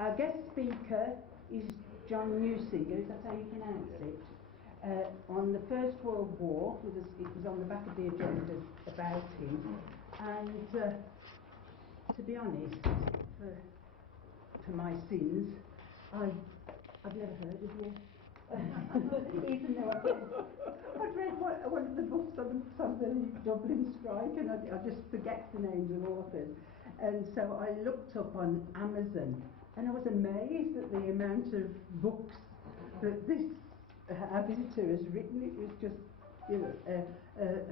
Our guest speaker is John Newsinger, is that how you pronounce it? On the First World War, it was on the back of the agenda about him, and to be honest, for my sins, I've never heard of you. Even though I've read one of the books on the Dublin strike, and I just forget the names of authors, and so I looked up on Amazon, and I was amazed at the amount of books that this our visitor has written. It was just, you know,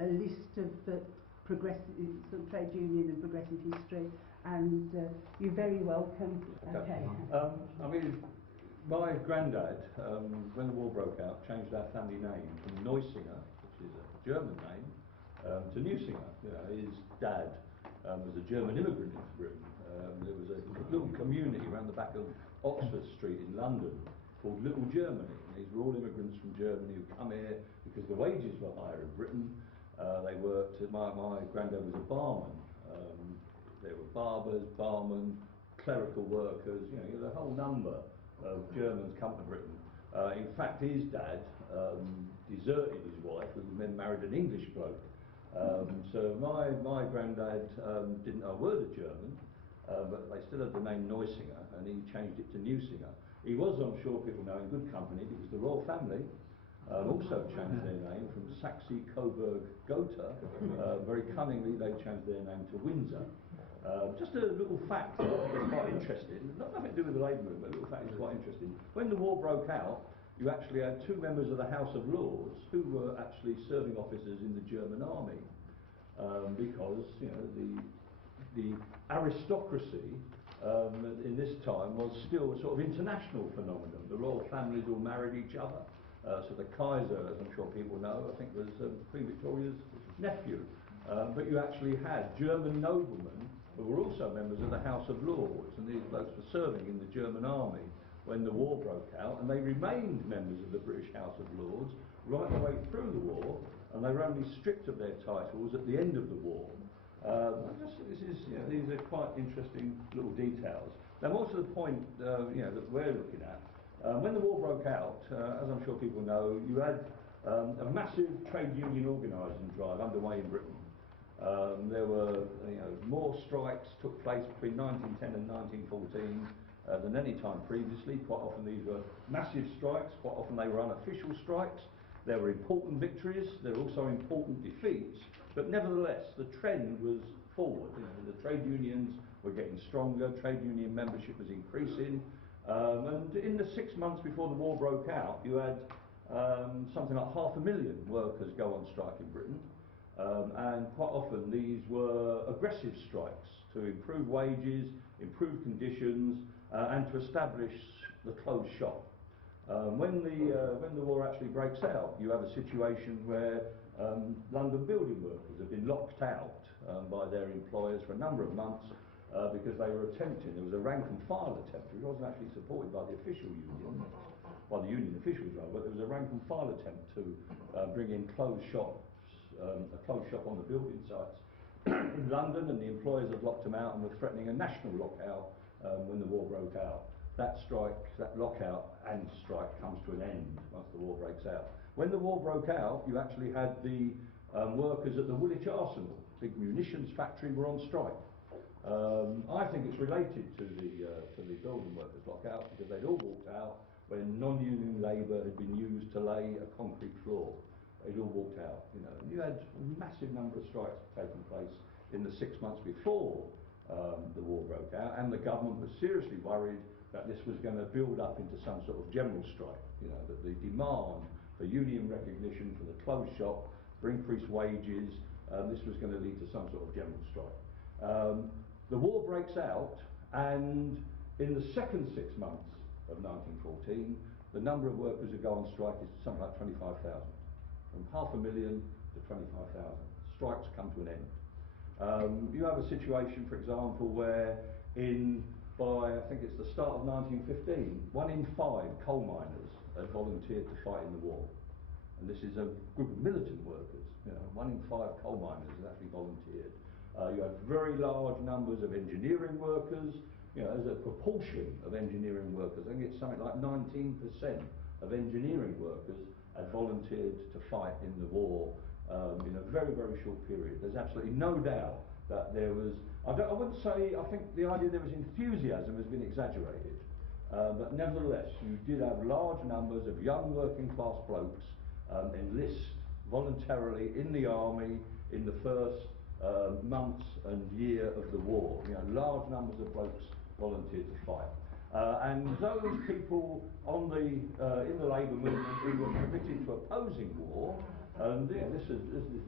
a list of progressive, sort of trade union and progressive history, and you're very welcome. Okay. I mean, my granddad, when the war broke out, changed our family name from Newsinger, which is a German name, to Newsinger. You know, his dad was a German immigrant into Britain. There was a little community around the back of Oxford Street in London called Little Germany. And these were all immigrants from Germany who come here because the wages were higher in Britain. They worked. My granddad was a barman. There were barbers, barmen, clerical workers. You know, a whole number of Germans come to Britain. In fact, his dad deserted his wife and then married an English bloke. So my granddad didn't know a word of German, but they still had the name Newsinger, and he changed it to Newsinger. He was, I'm sure people know, in good company because the royal family also changed their name from Saxe-Coburg-Gotha. Very cunningly, they changed their name to Windsor. Just a little fact that's quite interesting, nothing to do with the labour movement, but a little fact that's quite interesting. When the war broke out, you actually had two members of the House of Lords who were actually serving officers in the German army, because, you know, the aristocracy in this time was still a sort of international phenomenon. The royal families all married each other. So the Kaiser, as I'm sure people know, I think was Queen Victoria's nephew. But you actually had German noblemen who were also members of the House of Lords, and these blokes were serving in the German army when the war broke out, and they remained members of the British House of Lords right the way through the war, and they were only stripped of their titles at the end of the war. These are quite interesting little details. Now, more to the point, that we're looking at. When the war broke out, as I'm sure people know, you had a massive trade union organising drive underway in Britain. There were, more strikes took place between 1910 and 1914 than any time previously. Quite often these were massive strikes. Quite often they were unofficial strikes. There were important victories. There were also important defeats. But nevertheless, the trend was forward. The trade unions were getting stronger. Trade union membership was increasing. And in the 6 months before the war broke out, you had something like 500,000 workers go on strike in Britain. And quite often these were aggressive strikes to improve wages, improve conditions, and to establish the closed shop. When the war actually breaks out, you have a situation where London building workers have been locked out by their employers for a number of months because they were attempting, there was a rank and file attempt, which wasn't actually supported by the official union, by the union officials rather, but there was a rank and file attempt to bring in closed shops, a closed shop on the building sites in London, and the employers had locked them out and were threatening a national lockout when the war broke out. That strike, that lockout and strike comes to an end once the war breaks out. When the war broke out, you actually had the workers at the Woolwich Arsenal, big munitions factory, were on strike. I think it's related to the building workers lockout because they'd all walked out when non-union labour had been used to lay a concrete floor. They'd all walked out, And you had a massive number of strikes taking place in the 6 months before the war broke out, and the government was seriously worried that this was going to build up into some sort of general strike, that the demand for union recognition for the closed shop, for increased wages, this was going to lead to some sort of general strike. The war breaks out, and in the second 6 months of 1914, the number of workers who go on strike is something like 25,000. From 500,000 to 25,000. Strikes come to an end. You have a situation, for example, where by I think it's the start of 1915, 1 in 5 coal miners had volunteered to fight in the war. And this is a group of militant workers. 1 in 5 coal miners had actually volunteered. You had very large numbers of engineering workers. you know, as a proportion of engineering workers, I think it's something like 19% of engineering workers had volunteered to fight in the war in a very, very short period. There's absolutely no doubt that there was, I wouldn't say, I think the idea there was enthusiasm has been exaggerated. But nevertheless, you did have large numbers of young working class blokes enlist voluntarily in the army in the first months and year of the war. You know, large numbers of blokes volunteered to fight. And those people on in the labour movement who were committed to opposing war, and yeah, this is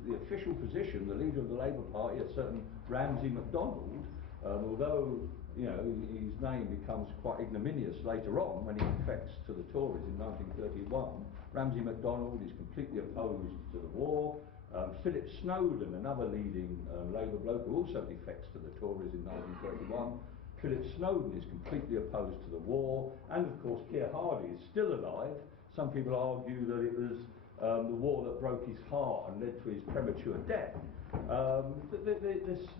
the official position, the leader of the Labour Party, a certain Ramsay MacDonald, although you know, his name becomes quite ignominious later on when he defects to the Tories in 1931. Ramsay MacDonald is completely opposed to the war. Philip Snowden, another leading Labour bloke who also defects to the Tories in 1931. Philip Snowden is completely opposed to the war, and of course Keir Hardie is still alive. Some people argue that it was the war that broke his heart and led to his premature death.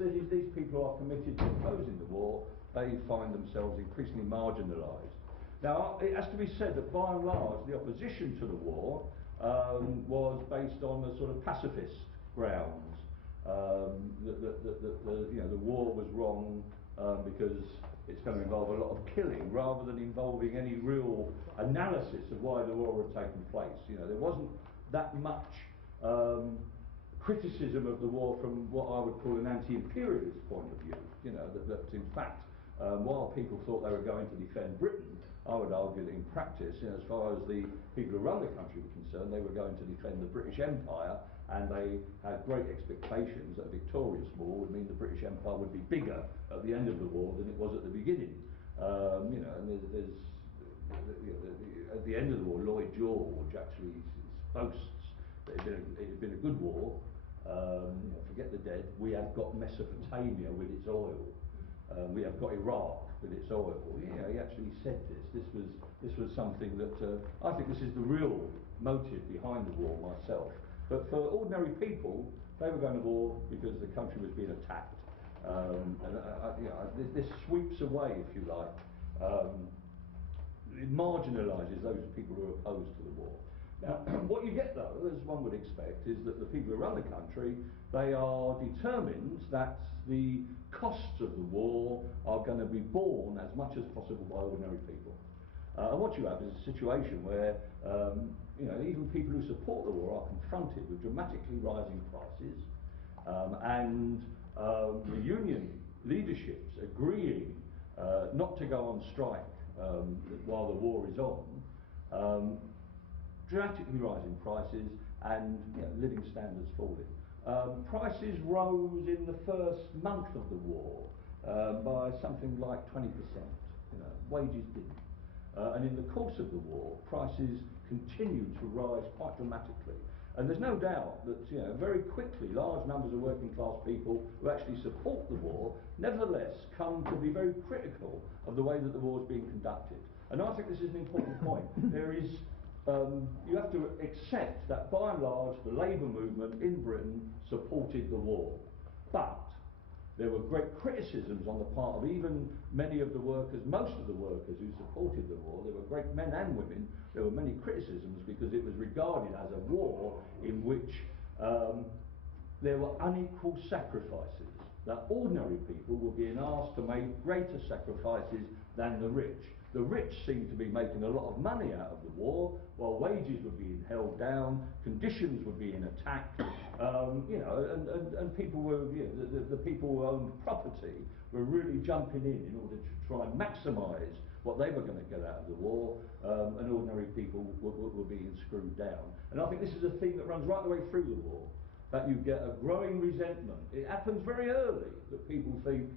These people are committed to opposing the war. They find themselves increasingly marginalised. Now, it has to be said that by and large the opposition to the war was based on a sort of pacifist grounds. You know, the war was wrong because it's going to involve a lot of killing rather than involving any real analysis of why the war had taken place. You know, there wasn't that much criticism of the war from what I would call an anti-imperialist point of view. You know, that in fact, while people thought they were going to defend Britain, I would argue that in practice, you know, as far as the people who run the country were concerned, they were going to defend the British Empire, and they had great expectations that a victorious war would mean the British Empire would be bigger at the end of the war than it was at the beginning. You know, and at the end of the war, Lloyd George actually boasts that it had been a good war. You know, forget the dead. We have got Mesopotamia with its oil. We have got Iraq with its oil. Yeah, he actually said this. This was something that I think this is the real motive behind the war myself. But for ordinary people, they were going to war because the country was being attacked. You know, this sweeps away, if you like, it marginalises those people who are opposed to the war. Now, what you get though, as one would expect, is that the people who run the country, they are determined that the costs of the war are going to be borne as much as possible by ordinary people. And what you have is a situation where you know, even people who support the war are confronted with dramatically rising prices, and the union leaderships agreeing not to go on strike while the war is on, dramatically rising prices and, you know, living standards falling. Prices rose in the first month of the war by something like 20%. You know, wages didn't. And in the course of the war, prices continued to rise quite dramatically. And there's no doubt that, you know, very quickly large numbers of working class people who actually support the war nevertheless come to be very critical of the way that the war is being conducted. And I think this is an important point. There is, you have to accept that by and large the labour movement in Britain supported the war. But there were great criticisms on the part of even many of the workers, most of the workers who supported the war. There were great men and women. There were many criticisms because it was regarded as a war in which there were unequal sacrifices, that ordinary people were being asked to make greater sacrifices than the rich. The rich seemed to be making a lot of money out of the war, while wages were being held down, conditions were being attacked, you know, and people were, you know, the people who owned property were really jumping in order to try and maximise what they were going to get out of the war, and ordinary people were being screwed down. And I think this is a theme that runs right the way through the war, that you get a growing resentment. It happens very early that people think,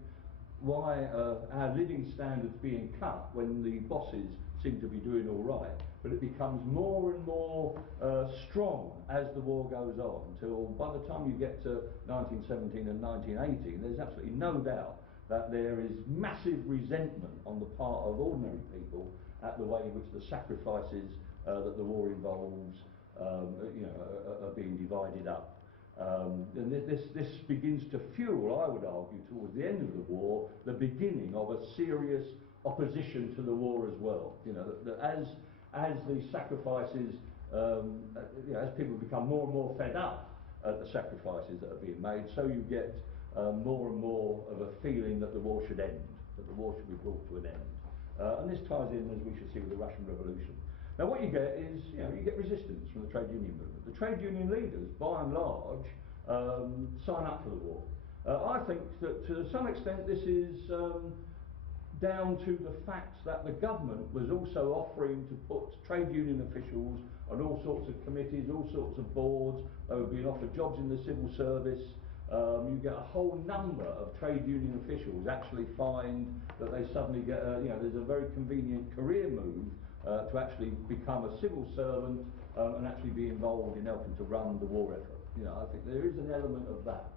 why are our living standards being cut when the bosses seem to be doing all right? But it becomes more and more strong as the war goes on, until by the time you get to 1917 and 1918, there's absolutely no doubt that there is massive resentment on the part of ordinary people at the way in which the sacrifices that the war involves, you know, are being divided up. And this begins to fuel, I would argue, towards the end of the war, the beginning of a serious opposition to the war as well. You know, that as the sacrifices, you know, as people become more and more fed up at the sacrifices that are being made, so you get more and more of a feeling that the war should end, that the war should be brought to an end. And this ties in, as we should see, with the Russian Revolution. Now what you get is, you know, you get resistance from the trade union movement. The trade union leaders, by and large, sign up for the war. I think that to some extent this is down to the fact that the government was also offering to put trade union officials on all sorts of committees, all sorts of boards. They were being offered jobs in the civil service. You get a whole number of trade union officials actually find that they suddenly get, you know, there's a very convenient career move to actually become a civil servant and actually be involved in helping to run the war effort. You know, I think there is an element of that,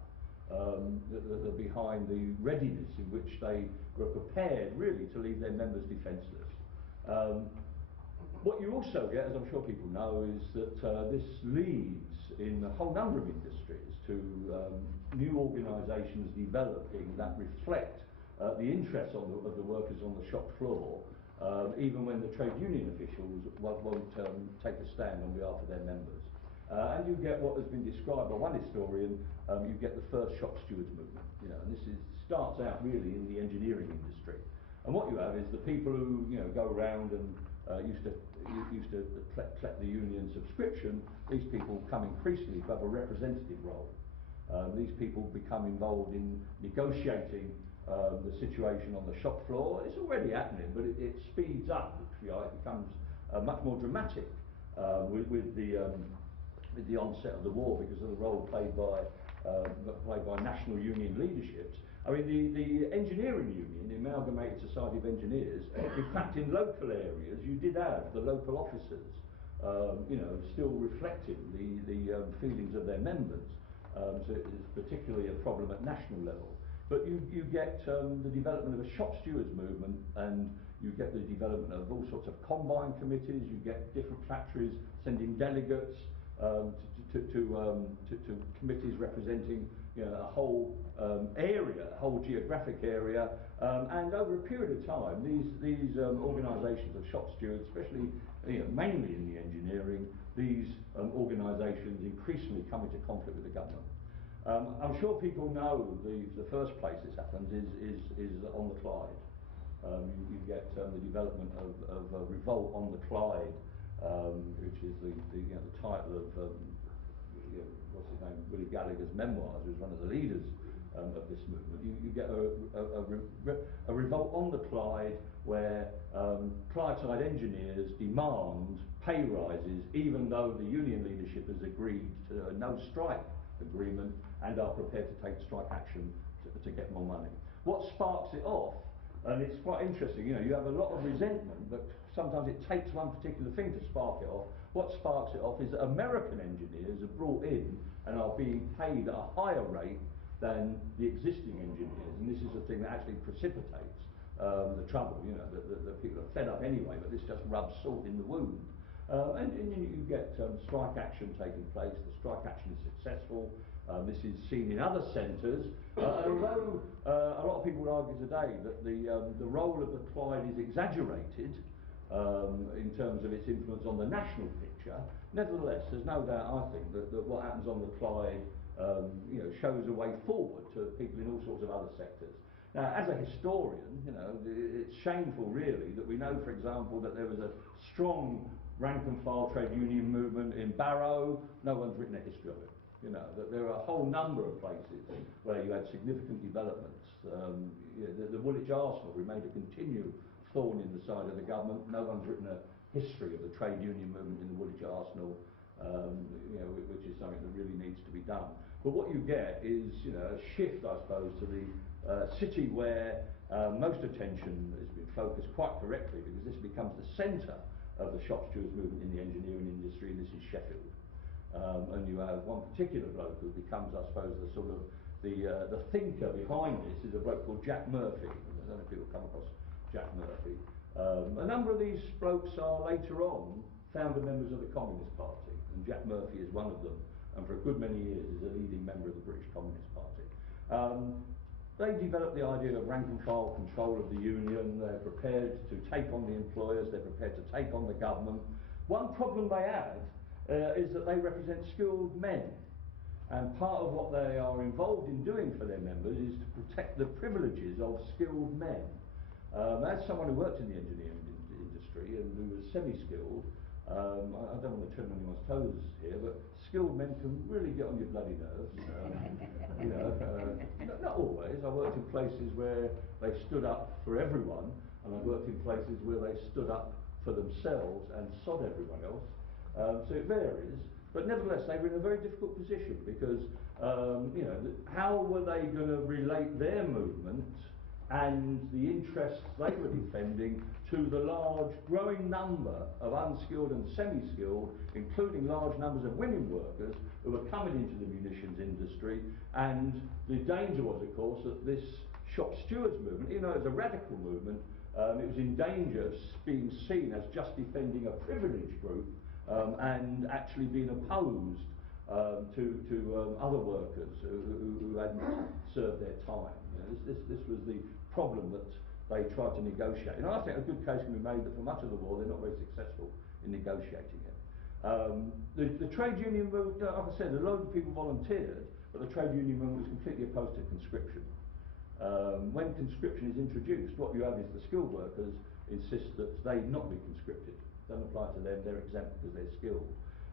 behind the readiness in which they were prepared really to leave their members defenceless. What you also get, as I'm sure people know, is that this leads in a whole number of industries to new organisations developing that reflect the interests of the workers on the shop floor, even when the trade union officials won't take a stand on behalf of their members. And you get what has been described by one historian, you get the first shop stewards movement. You know, and this starts out really in the engineering industry. And what you have is the people who, you know, go around and used to collect the union subscription. These people come increasingly to have a representative role. These people become involved in negotiating the situation on the shop floor. It's already happening, but it speeds up. It becomes much more dramatic with the onset of the war, because of the role played by national union leaderships. I mean, the engineering union, the Amalgamated Society of Engineers, in fact, in local areas, you did have the local officers, you know, still reflecting the feelings of their members. So it's particularly a problem at national level. But you get the development of a shop stewards movement, and you get the development of all sorts of combine committees. You get different factories sending delegates to committees representing, you know, a whole area, a whole geographic area, and over a period of time, these organisations of shop stewards, especially, you know, mainly in the engineering, these organisations increasingly come into conflict with the government. I'm sure people know the first place this happens is on the Clyde. You get the development of a revolt on the Clyde, which is the title of what's his name, Willie Gallagher's memoirs, who's one of the leaders of this movement. You get a revolt on the Clyde where Clydeside engineers demand pay rises, even though the union leadership has agreed to a no strike agreement and are prepared to take strike action to get more money. What sparks it off, and it's quite interesting, you know, you have a lot of resentment, but sometimes it takes one particular thing to spark it off. What sparks it off is that American engineers are brought in and are being paid at a higher rate than the existing engineers, and this is the thing that actually precipitates the trouble. You know, the people are fed up anyway, but this just rubs salt in the wound. And you get strike action taking place. The strike action is successful. This is seen in other centres. Although a lot of people would argue today that the role of the Clyde is exaggerated in terms of its influence on the national picture, nevertheless, there's no doubt, I think, that what happens on the Clyde you know, shows a way forward to people in all sorts of other sectors. Now, as a historian, you know, it's shameful really that we know, for example, that there was a strong rank and file trade union movement in Barrow. No one's written a history of it. You know, that there are a whole number of places where you had significant developments. You know, the Woolwich Arsenal remained a continued thorn in the side of the government. No one's written a history of the trade union movement in the Woolwich Arsenal, you know, which is something that really needs to be done. But what you get is, you know, a shift, I suppose, to the city where most attention has been focused quite correctly, because this becomes the centre of the shop stewards movement in the engineering industry, and this is Sheffield. And you have one particular bloke who becomes, I suppose, the sort of the thinker behind this is a bloke called Jack Murphy. I don't know if people come across Jack Murphy. A number of these blokes are later on founder members of the Communist Party, and Jack Murphy is one of them. and for a good many years is a leading member of the British Communist Party. They developed the idea of rank and file control of the union. They're prepared to take on the employers, they're prepared to take on the government. One problem they have is that they represent skilled men. And part of what they are involved in doing for their members is to protect the privileges of skilled men. As someone who worked in the engineering industry and who was semi-skilled, I don't want to tread on anyone's toes here, but skilled men can really get on your bloody nerves. You know, not always. I worked in places where they stood up for everyone, and I worked in places where they stood up for themselves and sod everyone else. So it varies. But nevertheless, they were in a very difficult position because, you know, how were they going to relate their movement and the interests they were defending to the large, growing number of unskilled and semi-skilled, including large numbers of women workers who were coming into the munitions industry? And the danger was, of course, that this shop stewards movement, even though it was a radical movement, it was in danger of being seen as just defending a privileged group and actually being opposed to other workers who hadn't served their time. You know, this was the problem that they tried to negotiate. And I think a good case can be made that for much of the war they're not very successful in negotiating it. The trade union movement, like I said, a load of people volunteered, but the trade union movement was completely opposed to conscription. When conscription is introduced, what you have is the skilled workers insist that they not be conscripted. Doesn't apply to them, they're exempt because they're skilled.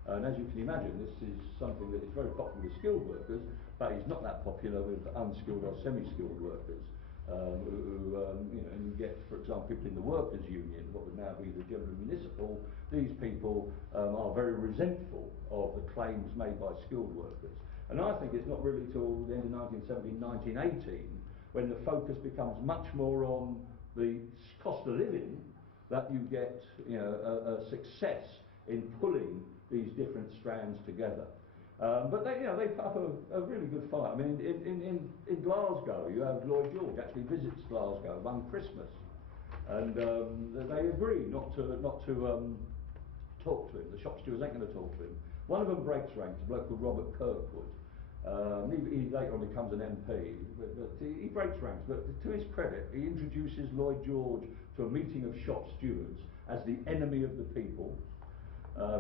And as you can imagine, this is something that is very popular with skilled workers, but is not that popular with unskilled or semi-skilled workers. You know, you get, for example, people in the workers' union, what would now be the General Municipal. These people are very resentful of the claims made by skilled workers. And I think it's not really till the end of 1917, 1918, when the focus becomes much more on the cost of living, that you get, you know, a success in pulling these different strands together. But they, you know, they put up a really good fight. I mean, in Glasgow, you have Lloyd George actually visits Glasgow one Christmas, and they agree not to talk to him. The shop stewards ain't going to talk to him. One of them breaks ranks, a bloke called Robert Kirkwood. He later on becomes an MP, but he breaks ranks. But to his credit, he introduces Lloyd George to a meeting of shop stewards as the enemy of the people.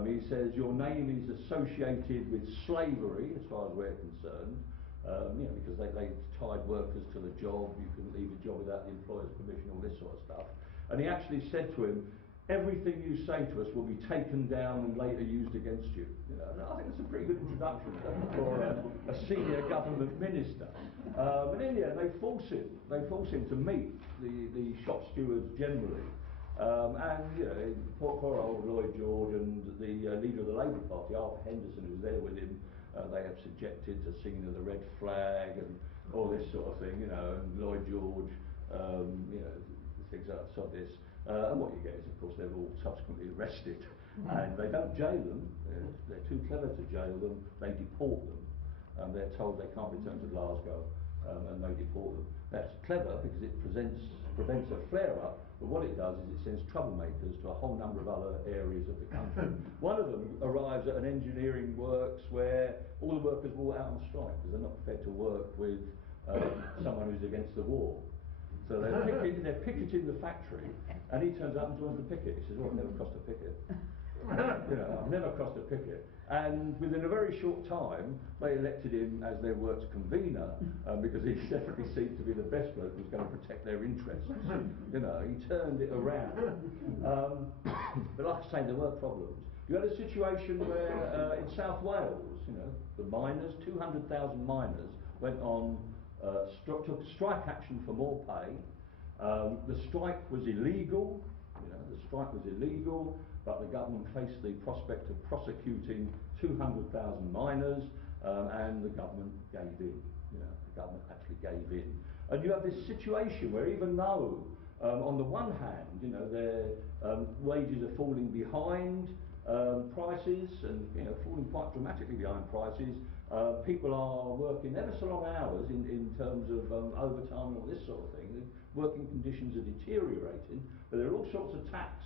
He says, your name is associated with slavery, as far as we're concerned, you know, because they tied workers to the job, you couldn't leave a job without the employer's permission, all this sort of stuff. And he actually said to him, everything you say to us will be taken down and later used against you. You know, and I think that's a pretty good introduction for a senior government minister. But in the end, they force him to meet the shop stewards generally. And you know, poor old Lloyd George and the leader of the Labour Party, Arthur Henderson, who was there with him, they have subjected to singing of the red flag and all this sort of thing, you know, and Lloyd George, you know, things like this. And what you get is, of course, they're all subsequently arrested, and they don't jail them. They're too clever to jail them. They deport them. They're told they can't return to Glasgow, and they deport them. That's clever because it prevents a flare-up. But what it does is it sends troublemakers to a whole number of other areas of the country. One of them arrives at an engineering works where all the workers are all out on strike because they're not prepared to work with someone who's against the war. So they're picketing the factory, and he turns up and joins the picket. He says, well, I've never crossed a picket. You know, I've never crossed a picket. And within a very short time, they elected him as their works convener, because he definitely seemed to be the best bloke who was going to protect their interests. You know, he turned it around. But like I say, there were problems. You had a situation where in South Wales, you know, the miners, 200,000 miners, went on, took strike action for more pay. The strike was illegal. You know, the strike was illegal, but the government faced the prospect of prosecuting 200,000 miners, and the government gave in. You know, the government actually gave in. And you have this situation where even though, on the one hand, you know, their wages are falling behind prices, and you know, falling quite dramatically behind prices, people are working ever so long hours in terms of overtime and all this sort of thing. The working conditions are deteriorating, but there are all sorts of attacks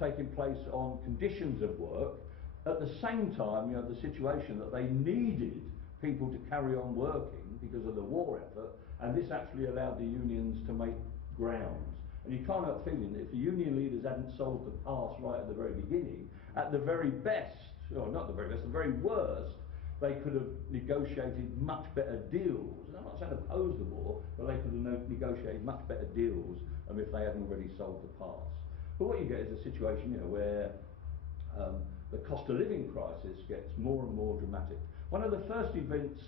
taking place on conditions of work, At the same time, you have the situation that they needed people to carry on working because of the war effort, and this actually allowed the unions to make grounds. And you can't help feeling that if the union leaders hadn't solved the past right at the very beginning, at the very best, or not the very best, the very worst, they could have negotiated much better deals. And I'm not saying oppose the war, but they could have negotiated much better deals if they hadn't already solved the past. But what you get is a situation, where the cost of living crisis gets more and more dramatic. One of the first events,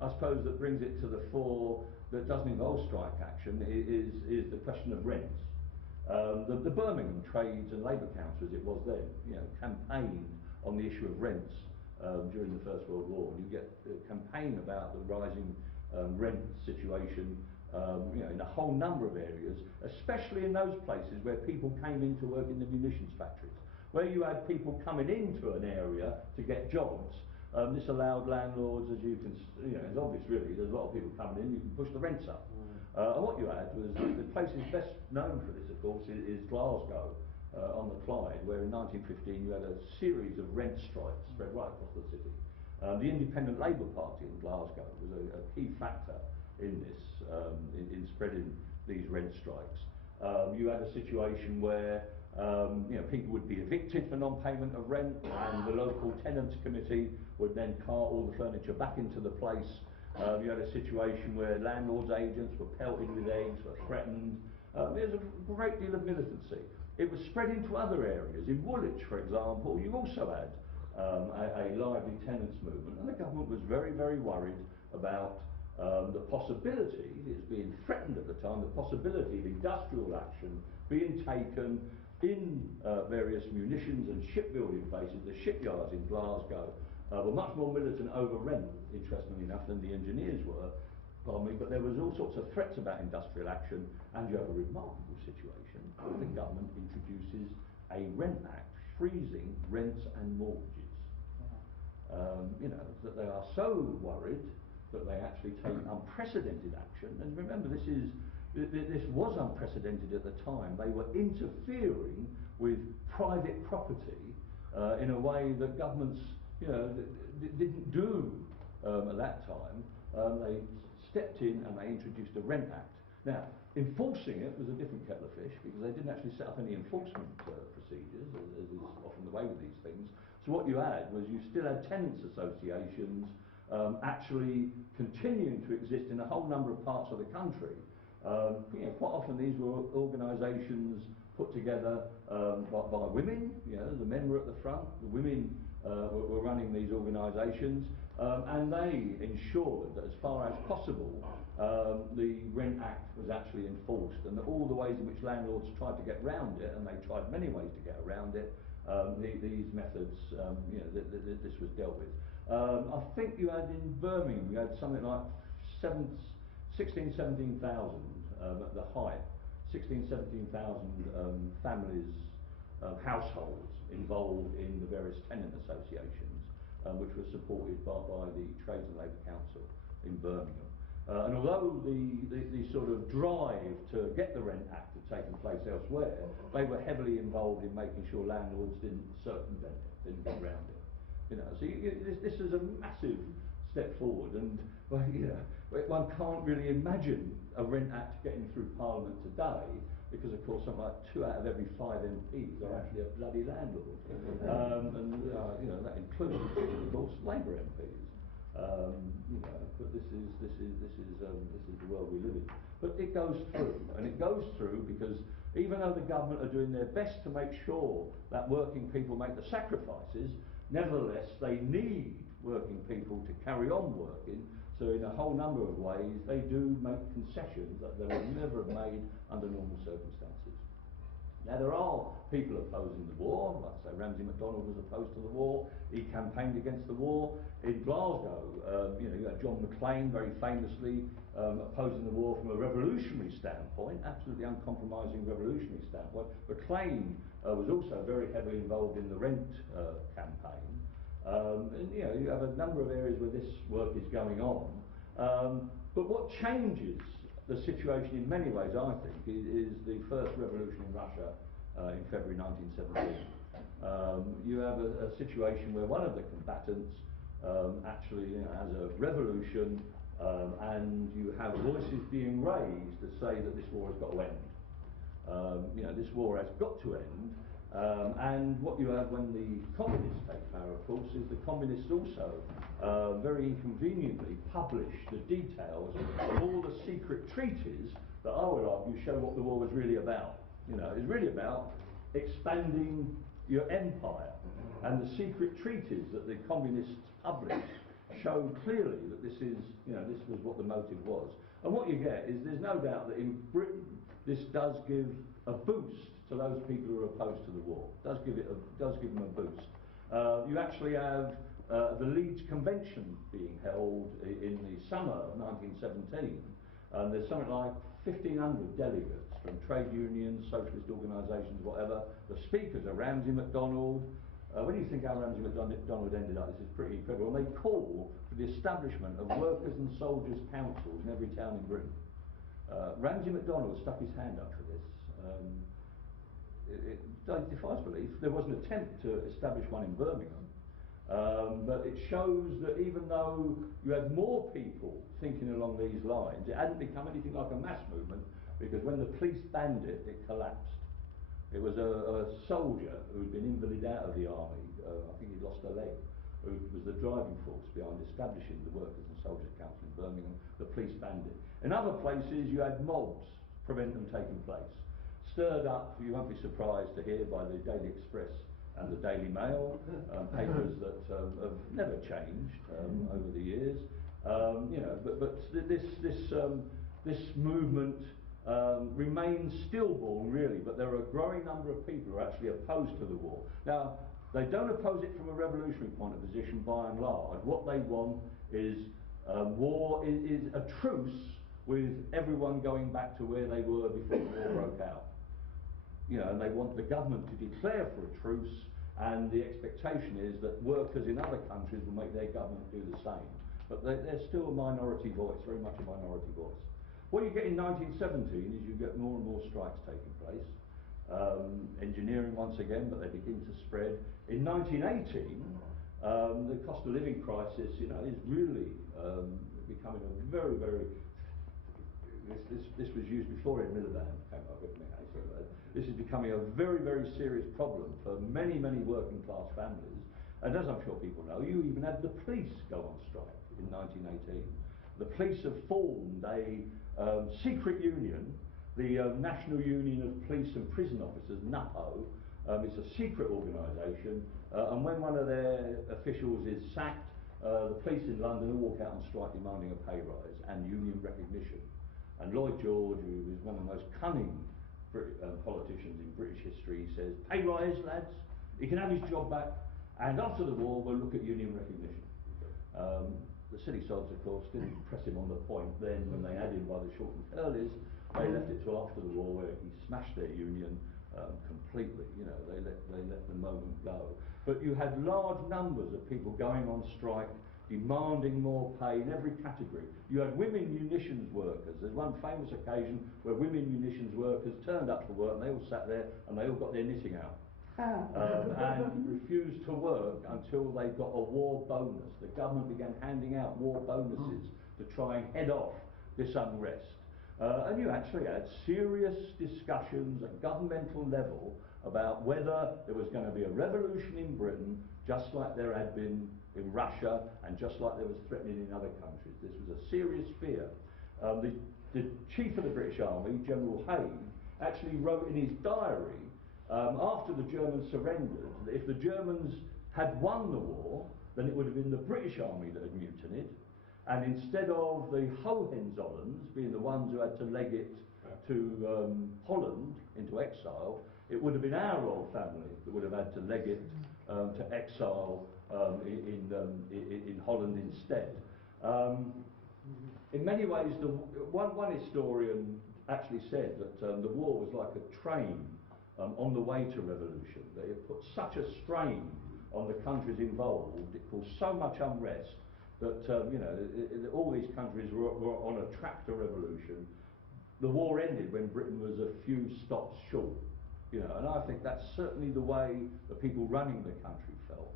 I suppose, that brings it to the fore that doesn't involve strike action is the question of rents. The Birmingham Trades and Labour Council, as it was then, campaigned on the issue of rents during the First World War. And you get a campaign about the rising rent situation in a whole number of areas, especially in those places where people came in to work in the munitions factories. Where you had people coming into an area to get jobs, this allowed landlords, as you can, it's obvious really, there's a lot of people coming in, you can push the rents up. And what you had was, the place is best known for this, of course, is Glasgow on the Clyde, where in 1915 you had a series of rent strikes spread right across the city. The Independent Labour Party in Glasgow was a key factor in this, in spreading these rent strikes. You had a situation where people would be evicted for non-payment of rent, and the local tenants committee would then cart all the furniture back into the place. You had a situation where landlords' agents were pelted with eggs, were threatened. There's a great deal of militancy. It was spread into other areas. In Woolwich, for example, you also had a lively tenants movement, and the government was very, very worried about the possibility, it was being threatened at the time, the possibility of industrial action being taken in various munitions and shipbuilding places. The shipyards in Glasgow were much more militant over rent, interestingly enough, than the engineers were. But there was all sorts of threats about industrial action, and you have a remarkable situation where the government introduces a Rent Act freezing rents and mortgages. That they are so worried that they actually take unprecedented action. And remember, this was unprecedented at the time. They were interfering with private property in a way that governments, didn't do at that time. They stepped in and they introduced a Rent Act. Now, enforcing it was a different kettle of fish, because they didn't actually set up any enforcement procedures, as is often the way with these things. So what you had was, you still had tenants associations actually continuing to exist in a whole number of parts of the country. Quite often these were organisations put together by women. The men were at the front, the women were running these organisations, and they ensured that as far as possible the Rent Act was actually enforced, and that all the ways in which landlords tried to get around it, and they tried many ways to get around it, these methods, this was dealt with. I think you had in Birmingham, you had something like 16,000, 17,000 at the height, 16,000, 17,000 families, households involved in the various tenant associations, which were supported by the Trades and Labour Council in Birmingham. And although the sort of drive to get the Rent Act had taken place elsewhere, they were heavily involved in making sure landlords didn't circumvent it, didn't get around it. So this is a massive step forward, and one can't really imagine a Rent Act getting through Parliament today, because of course something like 2 out of every 5 MPs are actually a bloody landlord, and that includes, of course, Labour MPs. But this is the world we live in. But it goes through, and it goes through because even though the government are doing their best to make sure that working people make the sacrifices, nevertheless they need working people to carry on working. So in a whole number of ways they do make concessions that they would never have made under normal circumstances. Now, there are people opposing the war. Like I say, Ramsay MacDonald was opposed to the war. He campaigned against the war. In Glasgow, you had John Maclean very famously opposing the war from a revolutionary standpoint, absolutely uncompromising revolutionary standpoint. Maclean was also very heavily involved in the rent campaign. And you have a number of areas where this work is going on. But what changes the situation in many ways, I think, is the first revolution in Russia in February 1917. You have a situation where one of the combatants actually has a revolution, and you have voices being raised to say that this war has got to end. This war has got to end. And what you have when the communists take power, of course, is the communists also very inconveniently publish the details of all the secret treaties that I would argue show what the war was really about. It's really about expanding your empire, and the secret treaties that the communists published show clearly that this was what the motive was. And what you get is, there's no doubt that in Britain this does give a boost to those people who are opposed to the war. Does give them a boost. You actually have the Leeds Convention being held in the summer of 1917, and there's something like 1,500 delegates from trade unions, socialist organisations, whatever. The speakers are Ramsay MacDonald. When you think how Ramsay MacDonald ended up, this is pretty incredible. And they call for the establishment of workers' and soldiers' councils in every town in Britain. Ramsay MacDonald stuck his hand up for this. It defies belief. There was an attempt to establish one in Birmingham, but it shows that even though you had more people thinking along these lines, it hadn't become anything like a mass movement, because when the police banned it, it collapsed. It was a soldier who'd been invalided out of the army, I think he'd lost a leg, who was the driving force behind establishing the Workers' and Soldiers' Council in Birmingham. The police banned it. In other places you had mobs prevent them taking place. Stirred up, you won't be surprised to hear, by the Daily Express and the Daily Mail, papers that have never changed over the years. But this movement remains stillborn, really, but there are a growing number of people who are actually opposed to the war. Now, they don't oppose it from a revolutionary point of position by and large. What they want is war is a truce with everyone going back to where they were before the war broke out. And they want the government to declare for a truce, and the expectation is that workers in other countries will make their government do the same. But they're still a minority voice, very much a minority voice. What you get in 1917 is you get more and more strikes taking place. Engineering once again, but they begin to spread. In 1918, the cost of living crisis, is really becoming a very, very... This was used before in Miliband came up with me. So this is becoming a very, very serious problem for many, many working class families. And as I'm sure people know, you even had the police go on strike in 1918. The police have formed a secret union, the National Union of Police and Prison Officers, NAPO. It's a secret organisation, and when one of their officials is sacked, the police in London walk out on strike demanding a pay rise and union recognition. And Lloyd George, who is one of the most cunning politicians in British history, says, pay rise, lads, he can have his job back, and after the war we'll look at union recognition. The silly sods, of course, didn't press him on the point then when they had him by the short and curlies. They left it till after the war, where he smashed their union completely. They let the moment go. But you had large numbers of people going on strike, demanding more pay in every category. You had women munitions workers. There's one famous occasion where women munitions workers turned up for work, and they all sat there and they all got their knitting out. And refused to work until they got a war bonus. The government began handing out war bonuses to try and head off this unrest. And you actually had serious discussions at governmental level about whether there was going to be a revolution in Britain, just like there had been in Russia, and just like there was threatening in other countries. This was a serious fear. The chief of the British Army, General Haig, actually wrote in his diary, after the Germans surrendered, that if the Germans had won the war, then it would have been the British Army that had mutinied, and instead of the Hohenzollerns being the ones who had to leg it to Holland into exile, it would have been our royal family that would have had to leg it to exile in Holland instead. In many ways, one historian actually said that the war was like a train on the way to revolution, that it put such a strain on the countries involved, it caused so much unrest that all these countries were on a track to revolution. The war ended when Britain was a few stops short You know, and I think that's certainly the way the people running the country felt.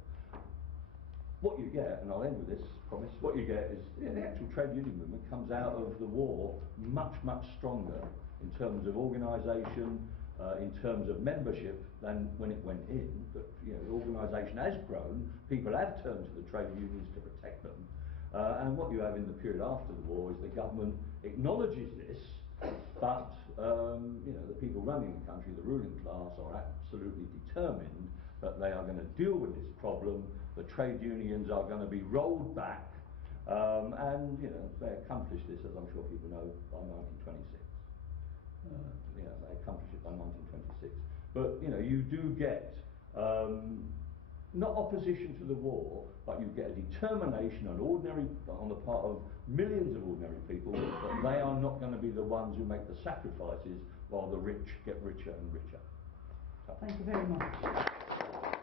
What you get, and I'll end with this, promise, what you get is the actual trade union movement comes out of the war much, much stronger in terms of organisation, in terms of membership than when it went in. But you know, the organisation has grown, people have turned to the trade unions to protect them. And what you have in the period after the war is the government acknowledges this, but you know, the people running the country, the ruling class, are absolutely determined that they are going to deal with this problem. The trade unions are going to be rolled back, and you know, they accomplished this, as I'm sure people know, by 1926. You know, they accomplished it by 1926. But you know, you do get not opposition to the war, but you get a determination on the part of millions of ordinary people that they are not going to be the ones who make the sacrifices while the rich get richer and richer. Thank you very much.